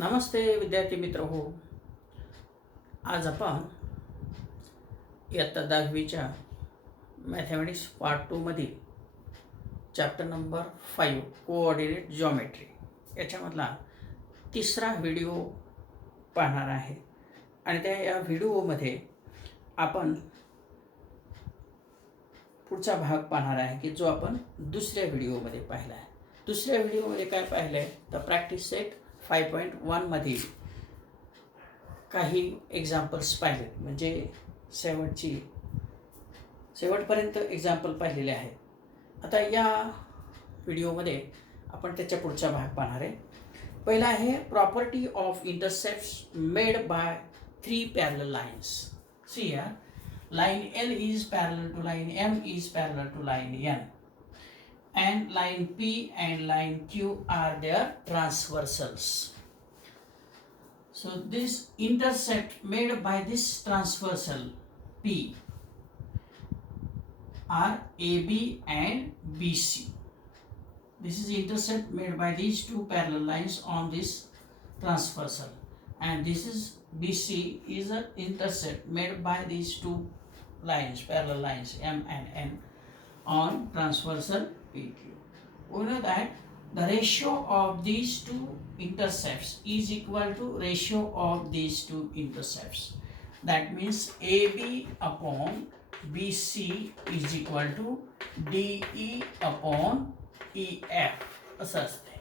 नमस्ते विद्यार्थी मित्र हो. आज आपण इयत्ता 10वीच्या मॅथमॅटिक्स पार्ट 2 मधील चॅप्टर नंबर 5 कोऑर्डिनेट जॉमेट्री याच्यामधला तिसरा व्हिडिओ पाहणार आहे. आणि या व्हिडिओमध्ये आपण पुढचा भाग पाहणार आहे की जो आपण दुसऱ्या व्हिडिओमध्ये पाहिला आहे. दुसऱ्या व्हिडिओमध्ये काय पाहिलं आहे तर प्रॅक्टिस सेट 5.1 मधील काही एक्झाम्पल्स पाहिले, म्हणजे शेवटपर्यंत एक्झाम्पल पाहिलेले आहेत. आता या व्हिडिओमध्ये आपण त्याच्या पुढचा भाग पाहणार आहे. पहिला आहे property of intercepts made by 3 parallel lines. See here, line L is parallel to line M is parallel to line N, and line P and line Q are their transversals. So this intercept made by this transversal P are AB and BC. This is intercept made by these two parallel lines on this transversal, and this is BC is an intercept made by these two lines, parallel lines M and N on transversal PQ. We know that the ratio of these two intercepts is equal to ratio of these two intercepts. That means AB upon BC is equal to DE upon EF. असं असते.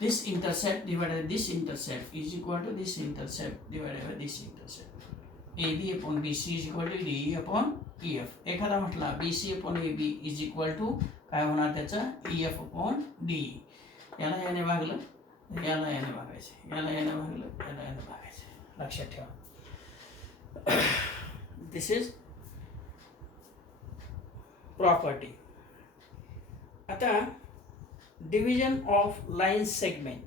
This intercept divided by this intercept is equal to this intercept divided by this intercept. AB upon BC is equal to DE upon EF. एखादा म्हटला BC upon AB is equal to काय होणार त्याचं EF upon DE. याला याने भागलं, याला याने भागायचं, याला याने भागलं, याला याने भागायचं. लक्षात ठेवा. दिस इज प्रॉपर्टी. आता डिव्हिजन ऑफ लाईन सेगमेंट,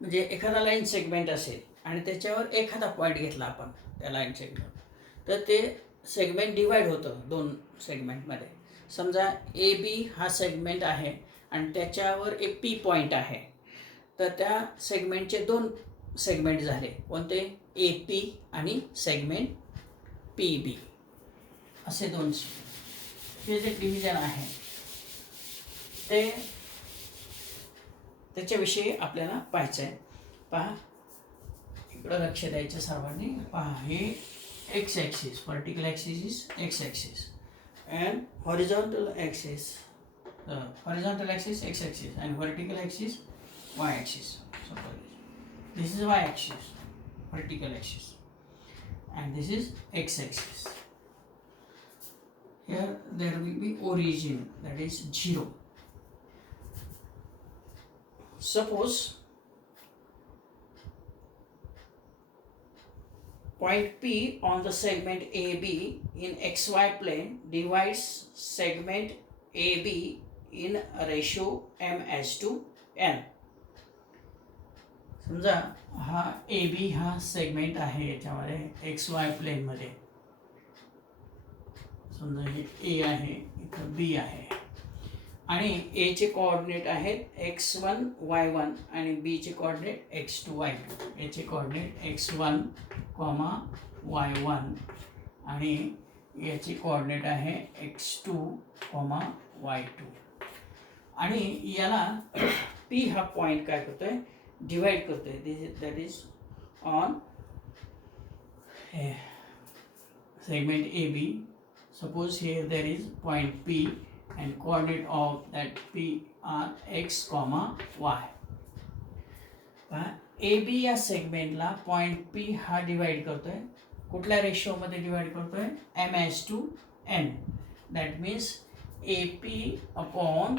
म्हणजे एखादा लाईन सेगमेंट असेल आणि त्याच्यावर एखादा पॉईंट घेतला आपण त्या लाईन सेगमेंट, तर ते सेगमेंट डिवाईड होतं 2 सेगमेंटमध्ये. समजा ए बी हा सेगमेंट आहे आणि त्याच्यावर एक पी पॉईंट आहे, तर त्या सेगमेंटचे 2 सेगमेंट झाले. कोणते? ए पी आणि सेगमेंट पी बी, असे 2. हे जे डिव्हिजन आहे ते त्याच्याविषयी आपल्याला पाहायचं आहे. पहा, इकडं लक्ष द्यायचं सर्वांनी. पहा, हे x axis, vertical axis is x axis and horizontal axis x axis and vertical axis Y axis. Suppose this is why axis, vertical axis, and this is x axis. Here there will be origin, that is 0. Suppose point P on the segment AB in XY plane divides segment AB in a ratio m/n. समजा हा AB हा segment आहे याच्यामध्ये XY प्लेनमध्ये. समजा हे ए आहे, इथं बी आहे, आणि एचे कोऑर्डिनेट आहेत x1 y1 आणि बीचे coordinate x2 y2. एचे coordinate x1, y1 आणि याचे कोऑर्डिनेट आहे x2, y2. आणि याला p हा पॉईंट काय करतोय? डिवाइड करतोय. That is on segment A B. Suppose here there is point P and coordinate of that P are x, y. AB या सेगमेंटला पॉइंट P हा डिवाइड करतोय. कुठल्या रेशोमध्ये डिवाइड करतोय? m/n. That means AP upon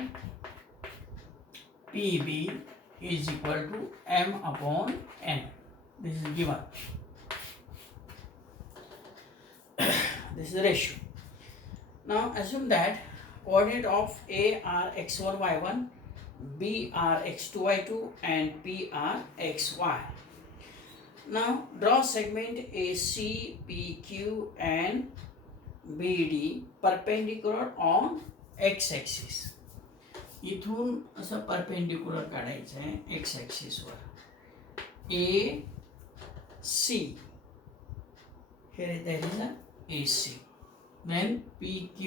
PB is equal to m/n. This is given. This is the ratio. Now assume that coordinate of A are x1 y1, B are x2 y2, and P are xy. Now draw segment AC, PQ and BD perpendicular on x axis. इथून असं perpendicular काढायचं आहे X ॲक्सिसवर A C. Here there is a AC. Then PQ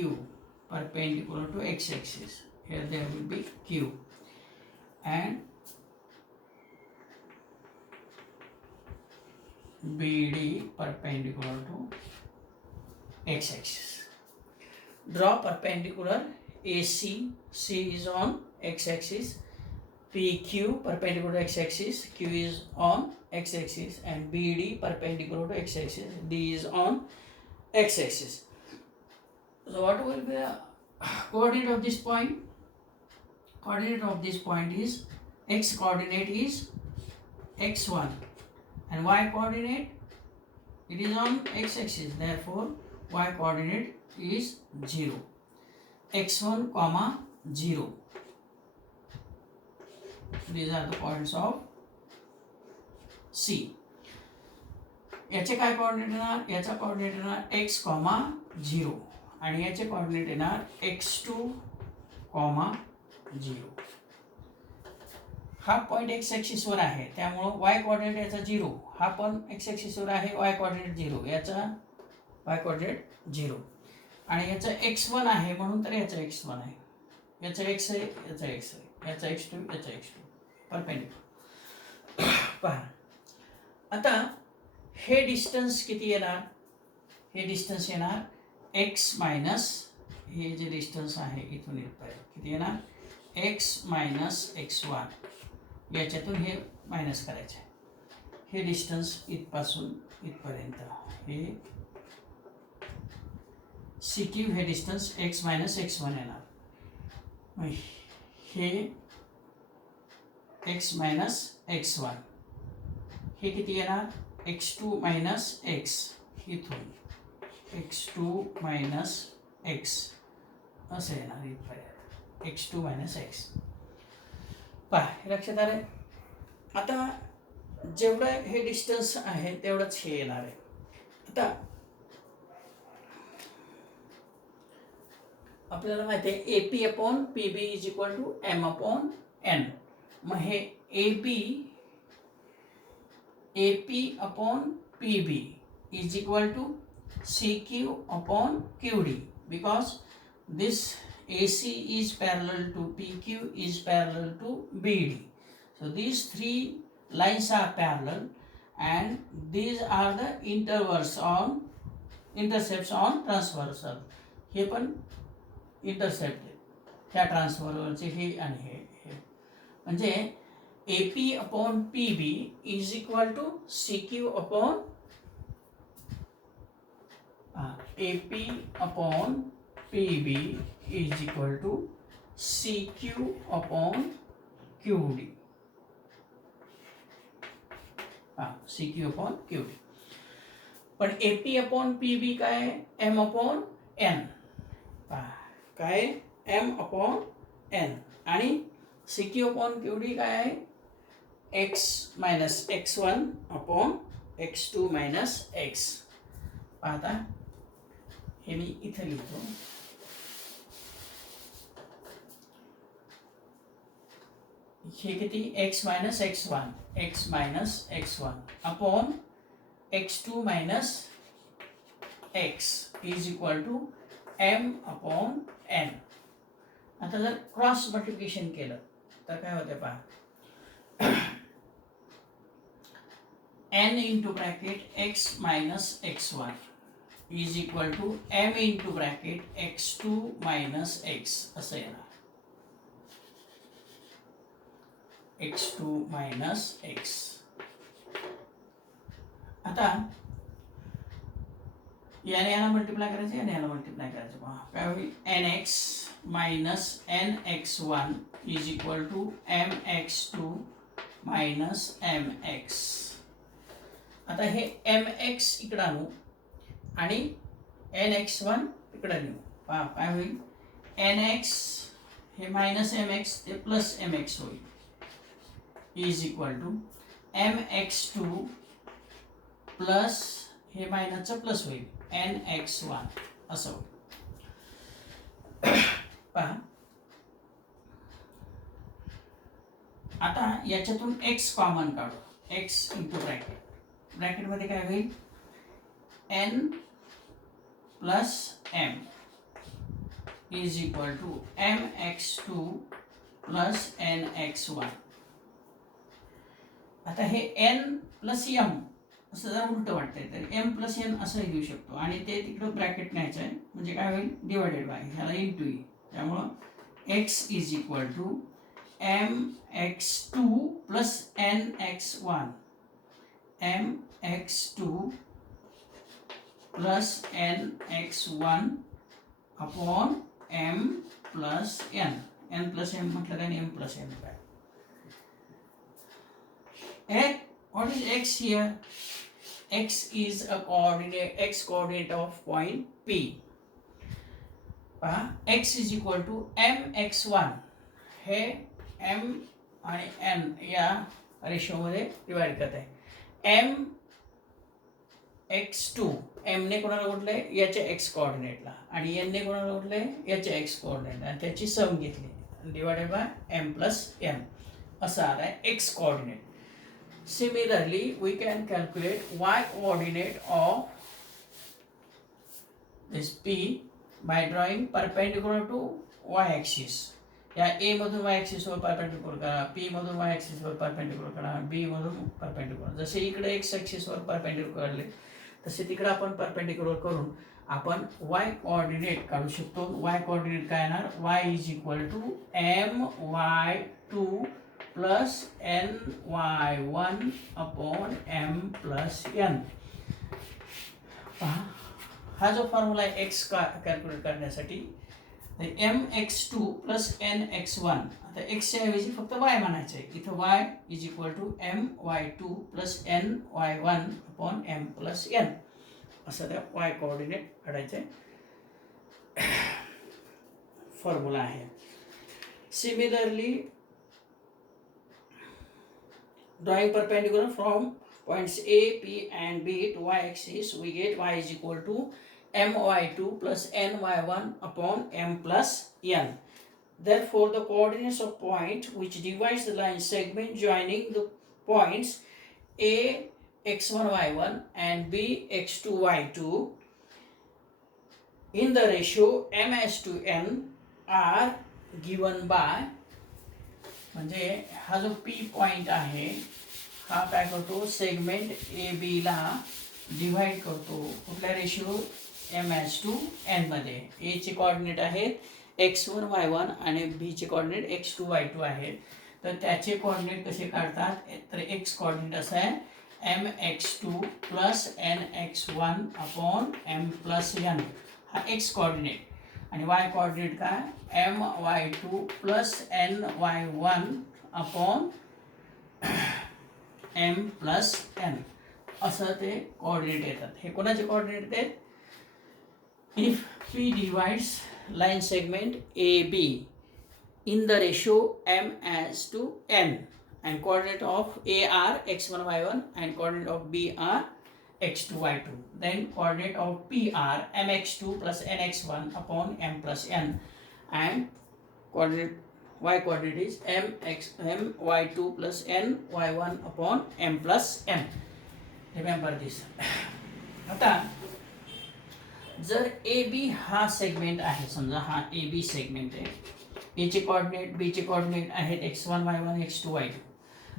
perpendicular to x axis. Here there will be Q and BD perpendicular to x axis. Draw perpendicular AC. C is on x axis. PQ perpendicular to x axis. Q is on x axis and BD perpendicular to x axis. D is on x axis. So what will be the coordinate of this point? Coordinate of this point is x coordinate is x1 and y coordinate it is on x axis. Therefore y coordinate is 0. x1 comma 0. These are the points of C. याचे काय coordinate येणार? याचा coordinate येणार x, 0 आणि याचे coordinate येणार x2, 0. हा point x ॲक्सिसवर आहे त्यामुळं y कोऑर्डिनेट याचा 0. हा पण एक्स ॲक्सिसवर आहे, y कोऑर्डिनेट 0. याचा y कोऑर्डिनेट 0 आणि याचा x1 आहे म्हणून तर याचा x1 आहे. याचा x आहे, याचा x आहे, याचा x2, याचा x2. परपेंडिक्युलर. पहा आता हे डिस्टन्स किती येणार? हे डिस्टन्स येणार x मायनस हे जे डिस्टन्स आहे इथून इथपर्यंत किती येणार? x minus x1. याच्यातून हे मायनस करायचं आहे. हे डिस्टन्स इथपासून इथपर्यंत हे CQ हे डिस्टन्स x मायनस x1 येणार. हे x मायनस x1 हे किती येणार? x2 minus x. इथून x2 मायनस x असं येणार इथपर्यंत x2 मायनस x. पहा हे लक्षात आलं. आता जेवढं हे डिस्टन्स आहे तेवढंच हे येणार आहे. आता आपल्याला माहिती आहे AP upon PB is equal to M upon N. मग हे AP upon PB is equal to CQ upon QD because this AC is parallel to PQ is parallel to BD. So these three lines are parallel and these are the intercepts on transversal. हे पण intercept आहे ह्या ट्रान्सफरवरचे हे आणि हे म्हणजे AP upon PB is equal to CQ upon AP upon PB is equal to CQ upon QD. CQ upon QD. पण AP upon PB काय? M upon N. काय? M upon N. आणि CQ upon QD काय आहे? x minus x1 upon x2 minus x. पाहता हे मी इथे लिहितो. हे किती? x minus x1 upon x2 minus x is equal to m upon n. आता जर क्रॉस मल्टिप्लिकेशन केलं तर काय होते पहा. n into bracket x minus x1 is equal to m into bracket x2 minus x असं येणार. x2 minus x. आता याने याला मल्टिप्लाय करायचं, याने याला मल्टिप्लाय करायचं. पहा काय होईल? nx minus nx1 is equal to mx2 minus mx. आता हे mx इकडं आणू आणि nx1 इकडं नेऊ. पहा काय होईल? nx हे मायनस mx ते प्लस mx होईल is equal to mx2 plus हे मायनसचं प्लस होईल nx1 असं होईल. पहा आता याच्यातून x कॉमन काढू. x इंटू ब्रॅकेटमध्ये काय होईल, n plus m is equal to mx2 plus nx1. आता हे n प्लस m असं जरा उलटं वाटतंय, तर m प्लस n असं घेऊ शकतो आणि ते तिकडं ब्रॅकेट न्यायचं आहे, म्हणजे काय होईल, डिवायडेड बाय ह्याला इंटू ई. त्यामुळं x is equal to mx2 plus nx1, mx2 plus nx1 upon m plus n. n plus m म्हटलं काय, m प्लस n काय. What is x here? X is a coordinate, x coordinate of point P. X is equal to mx1. हे m आणि n या रेशोमध्ये divide करत आहे. m x2 m ने कोणाला ओढलंय, याच्या x कोऑर्डिनेटला, आणि n ने कोणाला ओढलंय, याच्या x कोऑर्डिनेट, आणि त्याची सम घेतली divided by m plus n असं आलाय x coordinate. Similarly, we can calculate y coordinate of this P by drawing perpendicular to y axis. या A मधून y axis वर परपेंडिक्युलर करा, P मधून y axis वर परपेंडिक्युलर करा, B मधून परपेंडिक्युलर. जसे इकडे x axis वर परपेंडिक्युलर काढले, तसे तिकडे आपण परपेंडिक्युलर करून आपण y कोऑर्डिनेट काढू शकतो. y कोऑर्डिनेट काय येणार, y is equal to my2 plus ny1 upon m plus n. हा जो फॉर्म्युला आहे x का कॅल्क्युलेट करण्यासाठी, mx2 प्लस nx1. आता x च्या ऐवजी फक्त y म्हणायचं आहे. इथं y is equal to my2 plus ny1 upon m plus n असं त्या y कोऑर्डिनेट काढायचं फॉर्म्युला आहे. Similarly, drawing perpendicular from points A, P and B to y-axis, we get y is equal to my2 plus ny1 upon m plus n. Therefore, the coordinates of point which divides the line segment joining the points A x1 y1 and B x2 y2 in the ratio ms to n are given by, म्हणजे हा जो P point आहे हा काय करतो, segment A बी ला divide करतो कुठल्या रेशिओ ms to n मध्ये. ए चे कोऑर्डिनेट आहेत x1 y1 आणि बी चे कोऑर्डिनेट x2 y2 आहेत. तर त्याचे कोऑर्डिनेट कसे काढतात, तर x कोऑर्डिनेट असा आहे mx2 plus nx1 upon m plus n, हा x कोऑर्डिनेट. आणि y कोऑर्डिनेट काय, my2 plus ny1 upon m plus n असं ते कोऑर्डिनेट येतात. हे कोणाचे कोऑर्डिनेट आहेत, if P divides line segment AB in the ratio ms to n and coordinate of A are x1 y1 and coordinate of B are x2 y2. Then coordinate of P are mx2 plus nx1 upon m plus n and coordinate y coordinate is my2 plus n y1 upon m plus n. Remember this. आता जर AB हा segment आहे, समजा हा AB segment आहे, A चे coordinate B चे coordinate आहेत x1 y1 x2 y2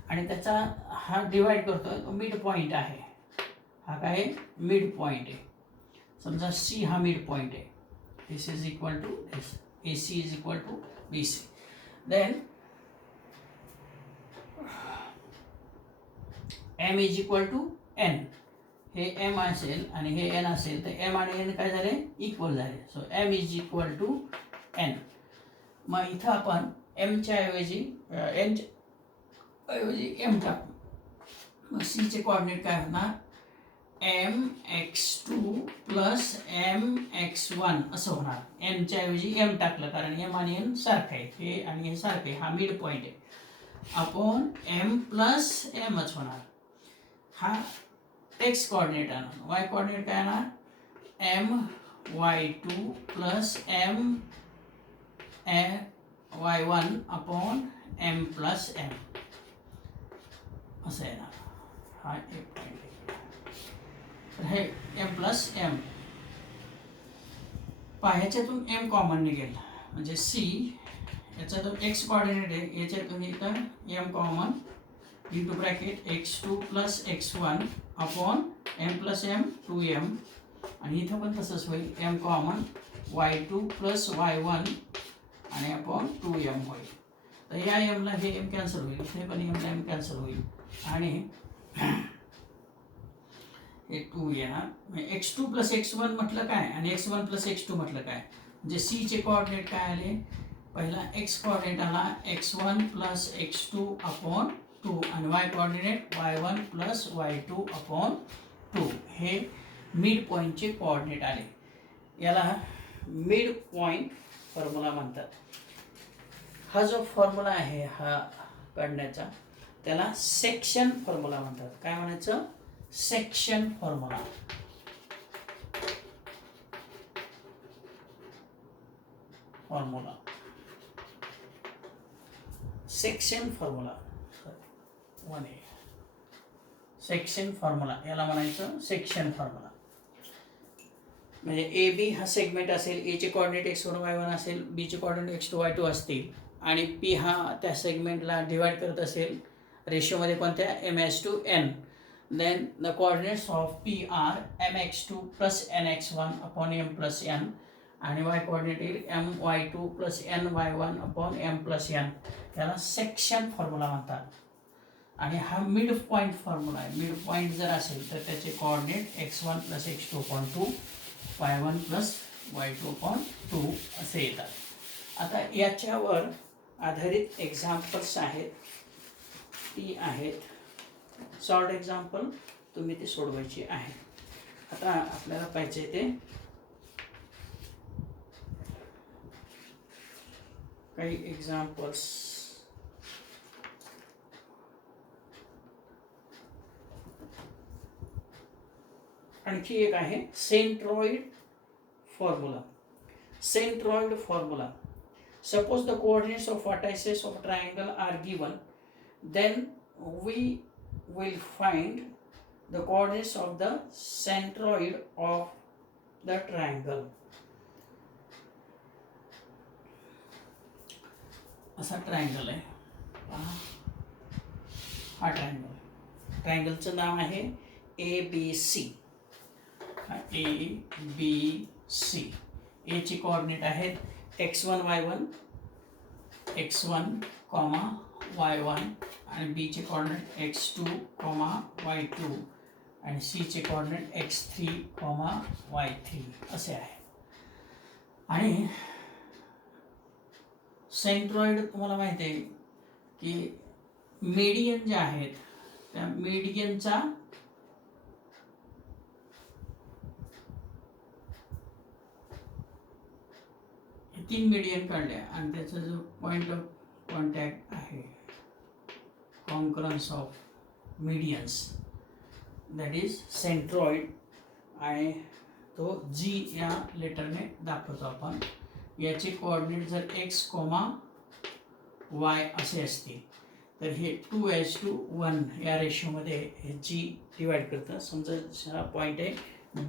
आणि त्याचा हा डिवाइड करतोय, तो मिड पॉइंट आहे. हा काय मिड पॉइंट आहे, समजा C हा मिड पॉइंट आहे. This is equal to this, AC is equal to BC. Then M is equal to N. हे M असेल आणि हे N असेल, तर M आणि N काय झाले, इक्वल झाले. So M is equal to N. मग इथं आपण M च्या ऐवजी N च्या ऐवजी M टाकू. मग C चे कोऑर्डिनेट काय होणार, mx2 प्लस mx1 असं होणार. m च्या ऐवजी m टाकलं कारण m आणि n सारखं आहे, हे आणि हे सारखं आहे, हा मिड पॉइंट आहे, अपॉन m प्लस mच होणार. हा x कोऑर्डिनेट आणणार. y कोऑर्डिनेट काय येणार, my2 plus my1 upon m plus m. असं येणार, हा एक पॉईंट. तर हे एम प्लस एम, ह्याच्यातून एम कॉमन निघेल, म्हणजे सी याच्यातून एक्स कॉर्डिनेट आहे, याच्यातून इथं M common into bracket x2 plus x1 upon M plus M 2m, आणि इथं पण तसंच होईल, M common y2 plus y1 आणि अपॉन 2m होईल. तर या एमला हे एम कॅन्सल होईल, इथे पण एमला एम कॅन्सल होईल, आणि हे 2 येणार. x2 प्लस x1 म्हटलं काय आणि x1 प्लस x2 म्हटलं काय, म्हणजे सीचे कोऑर्डिनेट काय आले, पहिला x कोऑर्डिनेट आला x1 प्लस x2 अपॉन 2 आणि y coordinate y1 plus y2 upon 2. हे मिड पॉईंटचे कोऑर्डिनेट आले. याला मिड पॉईंट फॉर्म्युला म्हणतात. हा जो फॉर्म्युला आहे हा काढण्याचा, त्याला सेक्शन फॉर्म्युला म्हणतात. काय म्हणायचं, section formula. Section formula 1A, section formula याला म्हणायचं सेक्शन फॉर्म्युला. म्हणजे ए बी हा सेगमेंट असेल, ए चे कोऑर्डिनेट x1 y1 असेल, बी चे कोऑर्डिनेट x2 y2 असतील, आणि पी हा त्या सेगमेंटला डिवाइड करत असेल रेशिओमध्ये कोणत्या, m/n. then the coordinates of p are mx2 plus nx1 upon m plus n, आणि y coordinate येईल my2 plus ny1 upon m plus n. याला सेक्शन फॉर्म्युला म्हणतात. आणि हा मिड पॉईंट फॉर्म्युला आहे. मिड पॉईंट जर असेल तर त्याचे coordinate x1 plus x2 upon 2, y1 plus y2 upon 2 असे येतात. आता याच्यावर आधारित एक्झाम्पल्स आहेत, ती आहेत सॉल्ड एक्झाम्पल, तुम्ही ती सोडवायची आहे. आता आपल्याला पाहिजे ते काही एक्झाम्पल्स. आणखी एक आहे centroid formula. Centroid formula. Suppose the coordinates of vertices of a triangle are given, then we will find the coordinates of the centroid of the triangle. असा ट्रायंगल आहे, हा ट्रायंगल. ट्रायंगलचं नाव आहे ABC. ABC. ए चे coordinate आहेत x1 y1, x1, y1, आणि बी चे coordinate x2, y2, आणि C चे कोऑर्डिनेट x3, y3 असे आहे. आणि सेंट्रॉइड तुम्हाला माहिती आहे की मीडियन जे आहेत त्या मीडियनचा तीन मीडियन काढल्या आणि त्याचा जो पॉइंट ऑफ कॉन्टॅक्ट आहे, concurrence of medians, that is centroid, आणि तो G या लेटरने दाखवतो आपण. याचे कोऑर्डिनेट जर x, y असे असतील तर हे 2:1 या रेशोमध्ये हे G डिवाइड करतं. समजा हा पॉईंट आहे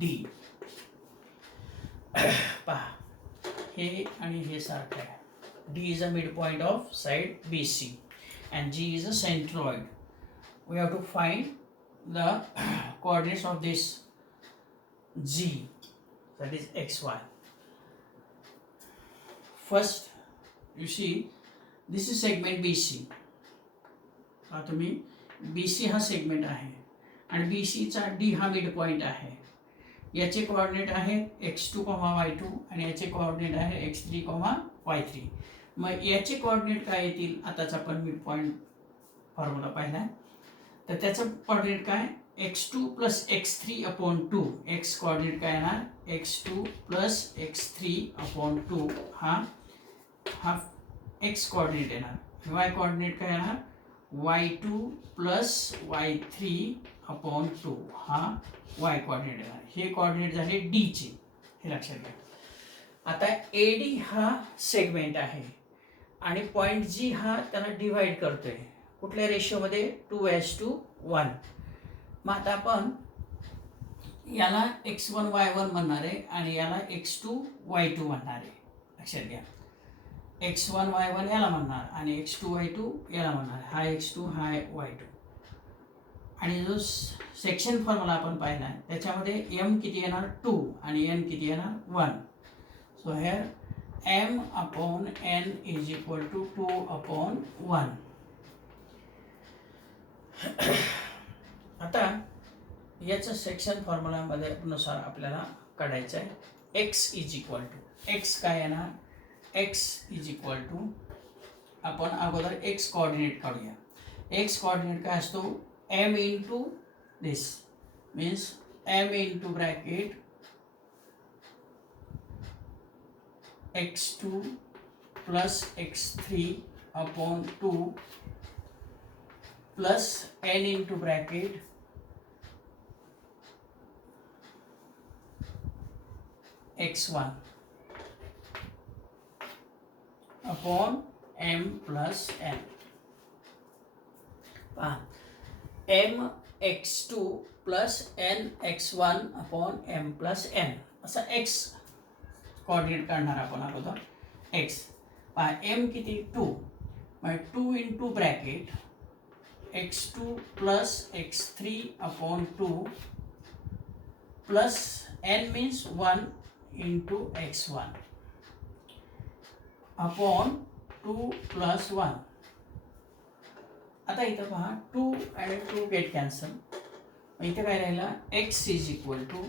D, पहा हे आणि हे सारखं आहे. D is a midpoint of side BC and G is a centroid. We have to find the coordinates of this G, that is xy. First, you see, this is segment BC. आता तुम्ही BC हा segment आहे आणि BC चा D हा mid point आहे. याचे coordinate आहेत x2, y2 आणि याचे कोऑर्डिनेट आहे x3, y3. मग याचे कोऑर्डिनेट काय येतील, आताच आपण मिड पॉईंट फॉर्म्युला पाहिला, तर त्याचं कोऑर्डिनेट काय, x2 plus x3 upon 2. x coordinate काय येणार, x2 प्लस x3 अपॉन 2 हा x कोऑर्डिनेट येणार. y कोऑर्डिनेट काय येणार, y2 प्लस y3 अपॉन 2 हा y कोऑर्डिनेट येणार. हे कोऑर्डिनेट झाले D चे, हे लक्षात घ्या. आता AD हा सेगमेंट आहे आणि पॉइंट G हा त्याला डिवाइड करतोय. कुठल्या रेशोमध्ये 2:1. मग आता आपण याला x1 y1 म्हणणार आहे आणि याला x2 y2 म्हणणार आहे. लक्षात घ्या, x1 y1 याला म्हणणार आणि x2 y2 याला म्हणणार. हा x2 हा y2. आणि जो सेक्शन फॉर्म्युला आपण पाहिला आहे त्याच्यामध्ये m किती येणार 2 आणि n किती येणार 1. So here m upon n is equal to 2/1. आता याचं सेक्शन फॉर्म्युलामध्ये नुसार आपल्याला काढायचं आहे. x is equal to x काय येणार, x इज इक्वल टू आपण अगोदर x कोऑर्डिनेट काढूया. x कोऑर्डिनेट काय असतो, m into this means m into bracket x2 plus x3 upon 2 plus n into bracket x1 upon m plus n. पहा, m x2 plus n x1 upon m plus n असा x coordinate काढणार आपण अगोदर. x पहा m किती 2, मग 2 into bracket x2 plus x3 upon 2 plus n means 1 into x1 upon 2 plus 1. आता इथं पहा 2 आणि 2 गेट कॅन्सल. इथे काय राहिला, x is equal to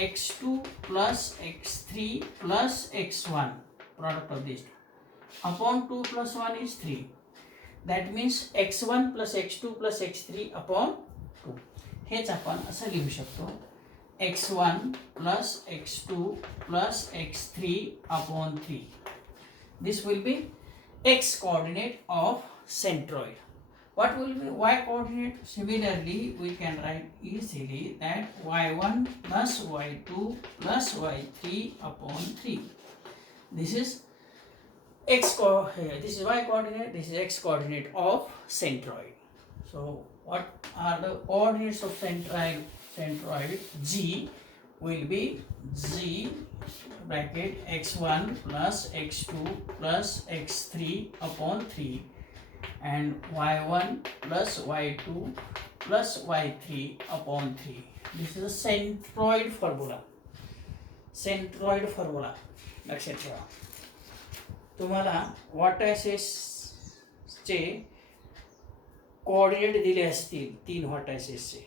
x2 plus x3 plus x1 product of these two upon 2 plus 1 is 3. That means x1 plus x2 plus x3 upon 2. हेच आपण असं लिहू शकतो, x1 plus x2 plus x3 upon 3. This will be x coordinate of centroid. What will be y coordinate? Similarly, we can write easily that y1 plus y2 plus y3 upon 3. This is this is y coordinate, this is x coordinate of centroid. So what are the coordinates of centroid? G will be g bracket x1 plus x2 plus x3 upon 3 and y1 plus y2 plus y3 upon 3. This is a centroid formula. Centroid formula. लक्षात ठेवा. तुम्हाला व्हॉटॅसेसचे coordinate दिले असतील 3 व्हॉटॅसेसचे,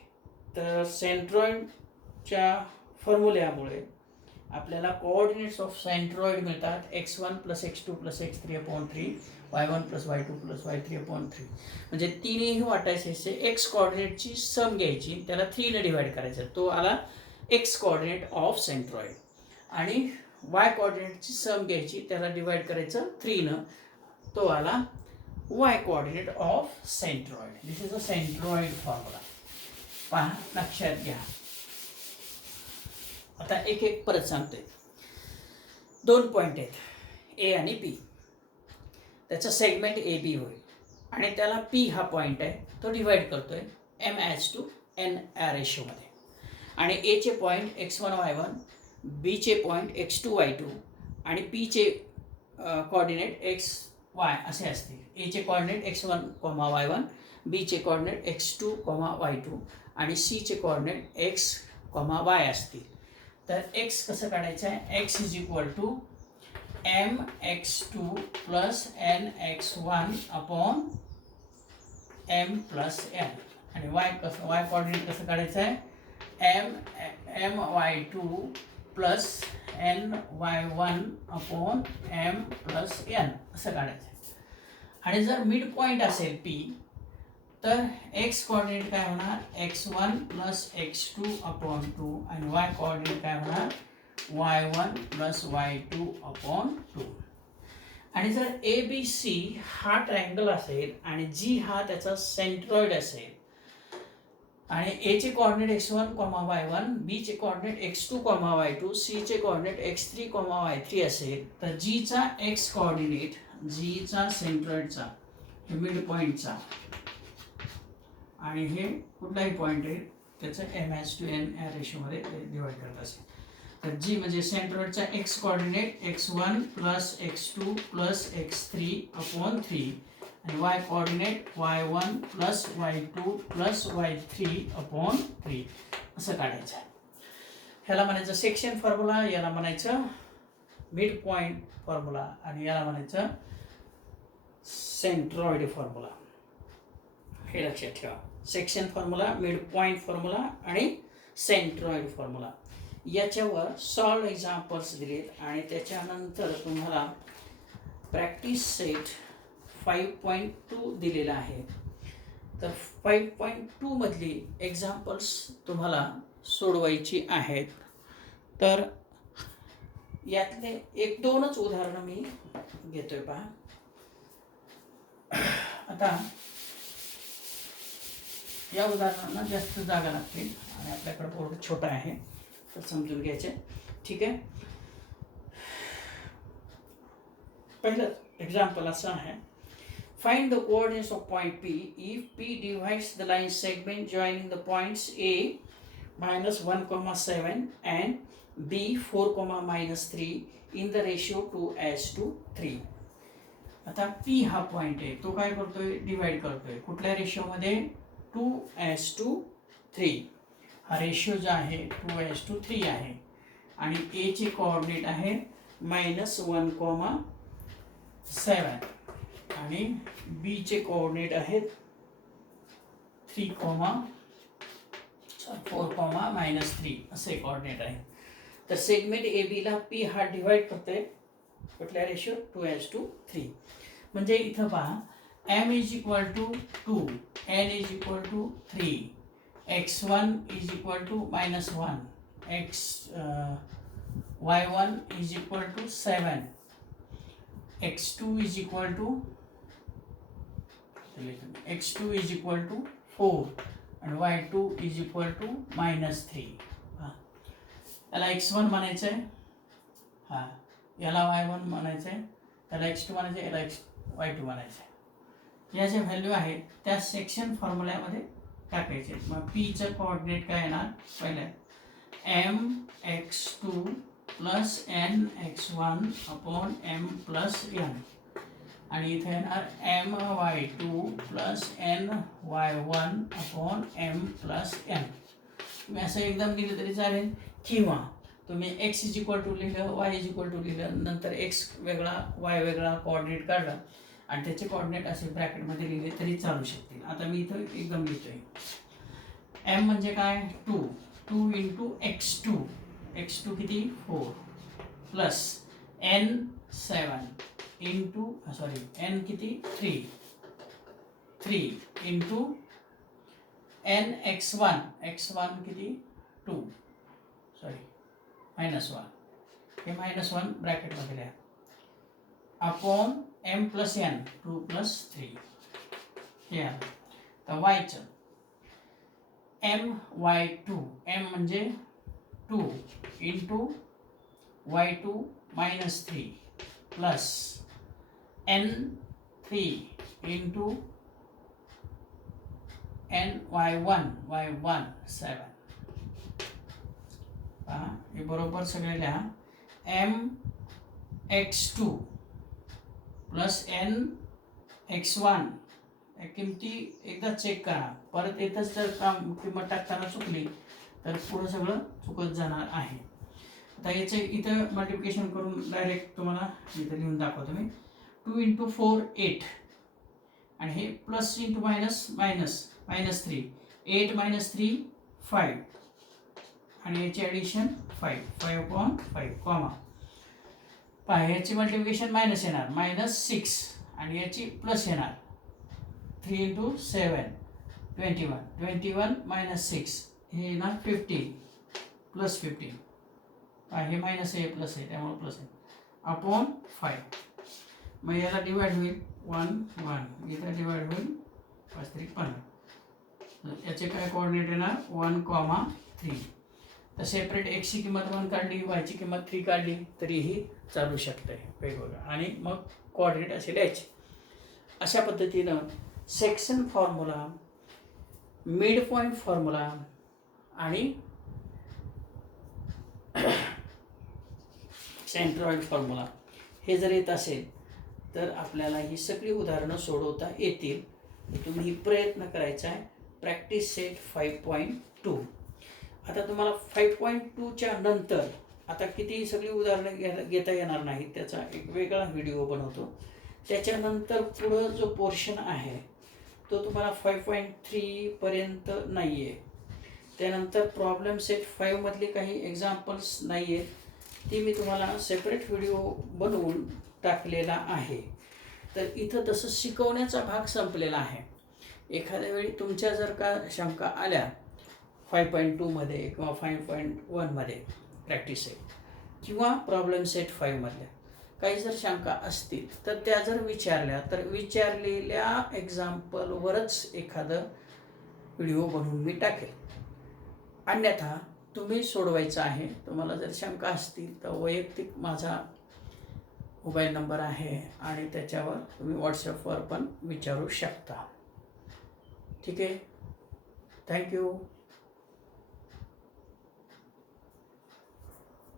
तर सेंट्रॉइडच्या फॉर्म्युल्यामुळे आपल्याला coordinates of centroid मिळतात. x1 plus x2 plus x3 upon 3, y1 plus y2 plus y3 upon 3. म्हणजे तिन्ही व्हॉटॅसेसचे एक्स कोऑर्डिनेटची सम घ्यायची, त्याला 3 ने डिवाइड करायचं, तो आला एक्स कोऑर्डिनेट ऑफ सेंट्रॉइड. आणि y कोऑर्डिनेटची सम घ्यायची, त्याला डिवाइड करायचं 3 न, तो आला y coordinate of centroid. This is a centroid formula. पहा, लक्षात घ्या. आता एक एक परत सांगतोय. 2 पॉईंट आहेत ए आणि बी. त्याचा सेगमेंट ए बी होईल आणि त्याला पी हा पॉईंट आहे, तो डिवाइड करतोय m/n रेशोमध्ये. आणि एचे पॉईंट x1 y1, बीचे पॉईंट x2 y2 आणि पीचे कोऑर्डिनेट x y असे असतील. एचे कोऑर्डिनेट x1 y1, बीचे कोऑर्डिनेट x2 y2 आणि सीचे कोऑर्डिनेट x y असतील. तर x कसं काढायचं आहे, x is equal to mx2 plus nx1 upon m plus n. आणि y कसं, y कोऑर्डिनेट कसं काढायचं आहे, my2 plus ny1 upon m plus n असं काढायचं आहे. आणि जर मिड पॉईंट असेल p, तर x कोऑर्डिनेट काय होणार, x1 प्लस x2 अपॉन 2 आणि y कोऑर्डिनेट काय होणार, y1 प्लस y2 अपॉन 2. आणि जर ए बी सी हा ट्रायंगल असेल आणि जी हा त्याचा सेंट्रॉइड असेल आणि ए चे कोऑर्डिनेट x1, y1, बी चे कोऑर्डिनेट x2, y2, सी चे कोऑर्डिनेट x3, y3 असेल, तर जी चा x कोऑर्डिनेट, जी चा सेंट्रॉइडचा मिड पॉइंटचा आणि हे कुठलाही पॉईंट आहे त्याचं M/N या रेशोमध्ये डिवाइड करत असेल. तर जी म्हणजे सेंट्रॉइडचा x coordinate x1 plus x2 plus x3 upon 3 आणि y coordinate y1 plus y2 plus y3 upon 3 असं काढायचं आहे. ह्याला म्हणायचं सेक्शन फॉर्म्युला, याला म्हणायचं मिड पॉईंट फॉर्म्युला आणि याला म्हणायचं सेंट्रॉइड फॉर्म्युला. हे लक्षात ठेवा. Section formula, mid point formula आणि सेंट्रॉइड फॉर्म्युला. याच्यावर सॉल्व एक्झाम्पल्स दिलेत आणि त्याच्यानंतर तुम्हाला प्रॅक्टिस सेट 5.2 दिलेला आहे. तर 5.2 मधली एक्झाम्पल्स तुम्हाला सोडवायची आहेत. तर यातले 1-2च उदाहरणं मी घेतोय पहा. आता या उदाहरणांना जास्त जागा लागते आणि आपल्याकडे बोर्ड छोटा आहे तर समजून घ्यायचे. ठीक आहे. पहिलं एक्झाम्पल असं आहे. Find the coordinates of point P if P divides the line segment joining the points A -1,7 and B 4,-3 in the ratio 2:3. आता P हा पॉइंट आहे, तो काय करतोय, डिवाइड करतोय. कुठल्या रेशोमध्ये? 2:3. हा रेशो जो आहे 2:3 आहे आणि A चे कोऑर्डिनेट आहे -1,7 आणि B चे कोऑर्डिनेट आहेत 4,-3 असे कोऑर्डिनेट आहे. तर सेगमेंट AB ला P हा डिवाइड करतोय कुठल्या रेशो? 2:3. म्हणजे इथं पहा M is equal to 2, N is equal to 3, x1 is equal to -1, y1 is equal to 7, x2 is equal to 4 and y2 is equal to -3. याला x1 म्हणायचं आहे, हा याला y1 म्हणायचं आहे, त्याला x2 म्हणायचं आहे, याला y2 म्हणायचं आहे. या ज्या व्हॅल्यू आहेत त्या सेक्शन फॉर्म्युल्यामध्ये टाकायचे. मग पीचं कोऑर्डिनेट काय येणार? पहिलं mx2 plus nx1 upon m plus n आणि इथे येणार my2 plus ny1 upon m plus n. तुम्ही असं एकदम लिहिलं तरी चालेल किंवा तुम्ही x इज इक्वल टू लिहिलं, y इज इक्वल टू लिहिलं, नंतर x वेगळा y वेगळा कोऑर्डिनेट काढला आणि त्याचे कोऑर्डिनेट असे ब्रॅकेटमध्ये लिहिले तरी चालू शकतील. आता मी इथं एकदम लिहितोय. m म्हणजे काय? 2 इंटू x2 किती? 4 प्लस n 7 इंटू n किती? 3 इंटू n x1 किती? 2 -1 हे -1 ब्रॅकेटमध्ये लिहा upon m plus n 2 plus 3 हे आहे. तर yचं my2 m म्हणजे 2 into y2 -3 plus n3 into ny1 7. हे बरोबर सगळे लिहा. mx2 प्लस nx1 किमती एकदा चेक करा, परत येतच जर किंमत टाकताना चुकली तर पुढं सगळं चुकत जाणार आहे. आता याचे इथं मल्टिप्लिकेशन करून डायरेक्ट तुम्हाला इथं लिहून दाखवतो मी. 2 इंटू 4 8 आणि हे प्लस इंटू मायनस -3 8 -3 5 आणि याची ॲडिशन 5 अपॉन 5 कॉमा. पहा याची मल्टिप्लिकेशन मायनस येणार -6 आणि याची प्लस येणार 3 इंटू 7 21 -6 हे येणार 15 प्लस 15. हे मायनस आहे प्लस आहे त्यामुळे प्लस आहे अपॉन 5. मग याला डिवाइड होईल 1 इथं डिवाइड होईल 5×3 15. याचे काय कोऑर्डिनेट येणार 1,3. तर सेपरेट एक्सची किंमत 1 काढली, वायची किंमत 3 काढली तरीही चालू शकते वेगवेगळं आणि मग कोऑर्डिनेट असे लिहायचे. अशा पद्धतीनं section formula mid point formula आणि सेंट्रॉइड फॉर्म्युला हे जर येत असेल तर आपल्याला ही सगळी उदाहरणं सोडवता येतील. तुम्ही प्रयत्न करायचा आहे. Practice set 5.2. आता तुम्हाला 5.2च्या नंतर आता किती सगळी उदाहरणं घेता येणार नाही, त्याचा एक वेगळा व्हिडिओ बनवतो. त्याच्यानंतर पुढं जो पोर्शन आहे तो तुम्हाला 5.3पर्यंत नाही आहे. त्यानंतर प्रॉब्लेम सेट 5मधले काही एक्झाम्पल्स नाही आहेत, ती मी तुम्हाला सेपरेट व्हिडिओ बनवून टाकलेला आहे. तर इथं तसं शिकवण्याचा भाग संपलेला आहे. एखाद्या वेळी तुमच्या जर का शंका आल्या 5.2मध्ये किंवा 5.1मध्ये प्रॅक्टिस सेट किंवा प्रॉब्लेम सेट 5मधल्या काही जर शंका असतील तर त्या जर विचारल्या तर विचारलेल्या एक्झाम्पलवरच एखादं व्हिडिओ बनवून मी टाकेल. अन्यथा तुम्ही सोडवायचं आहे. तुम्हाला जर शंका असतील तर वैयक्तिक माझा मोबाईल नंबर आहे आणि त्याच्यावर तुम्ही व्हॉट्सअपवर पण विचारू शकता. ठीक आहे. थँक्यू.